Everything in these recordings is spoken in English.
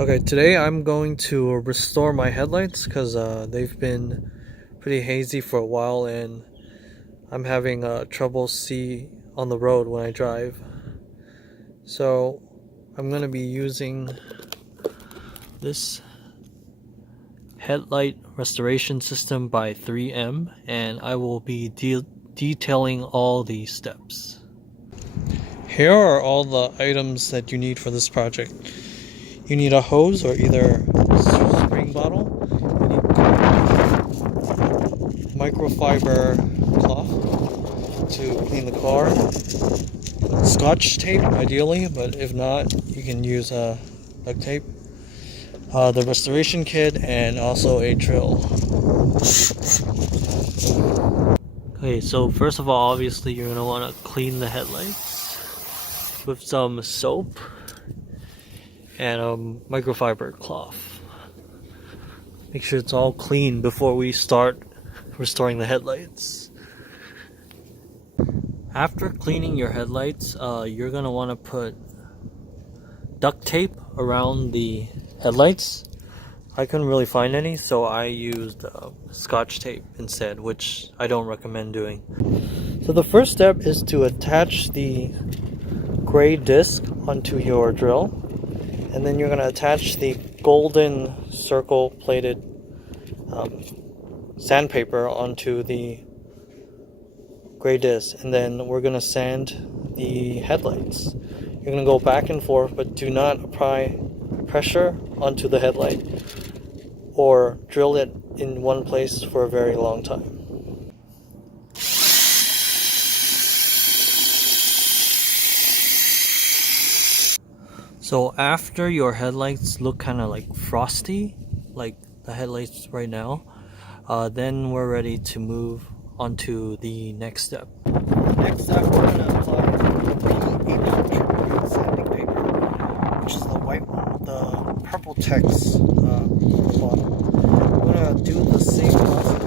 Okay, today I'm going to restore my headlights because they've been pretty hazy for a while and I'm having trouble see on the road when I drive. So I'm going to be using this Headlight Restoration System by 3M, and I will be detailing all the steps. Here are all the items that you need for this project. You need a hose or either spring bottle. You need microfiber cloth to clean the car. Scotch tape ideally, but if not, you can use duct tape. The restoration kit and also a drill. Okay, so first of all, obviously you're gonna want to clean the headlights with some soap and a microfiber cloth. Make sure it's all clean before we start restoring the headlights. After cleaning your headlights, you're gonna want to put duct tape around the headlights. I couldn't really find any, so I used Scotch tape instead, which I don't recommend doing. So the first step is to attach the gray disc onto your drill, and then you're going to attach the golden circle plated sandpaper onto the gray disc, and then we're going to sand the headlights. You're going to go back and forth, but do not apply pressure onto the headlight or drill it in one place for a very long time. So after your headlights look kind of like frosty, like the headlights right now, then we're ready to move on to the next step. Next step, we're going to apply the sanding paper, which is the white one with the purple text on the bottom. We're going to do the same process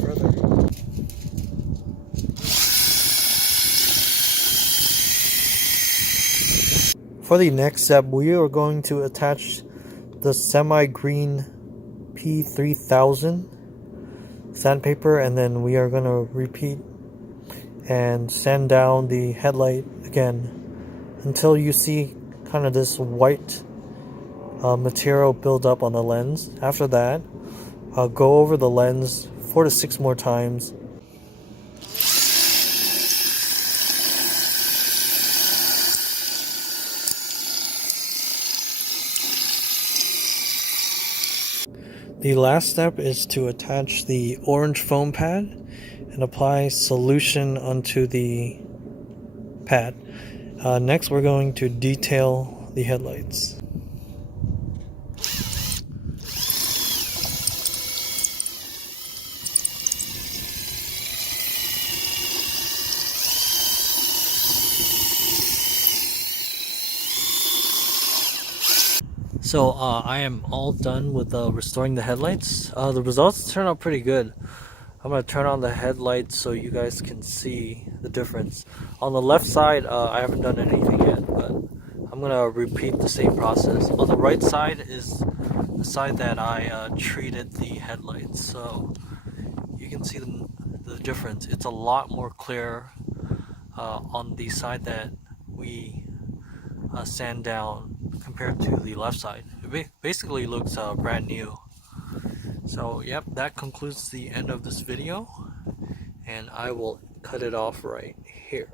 further. For the next step, we are going to attach the semi-green P3000 sandpaper, and then we are going to repeat and sand down the headlight again until you see kind of this white material build up on the lens. After that, go over the lens 4 to 6 more times. The last step is to attach the orange foam pad and apply solution onto the pad. Next, we're going to detail the headlights. So I am all done with restoring the headlights. The results turned out pretty good. I'm going to turn on the headlights so you guys can see the difference. On the left side, I haven't done anything yet, but I'm going to repeat the same process. On the right side is the side that I treated the headlights. So you can see the difference. It's a lot more clear on the side that we sand down compared to the left side. It basically looks brand new. So yep, that concludes the end of this video, and I will cut it off right here.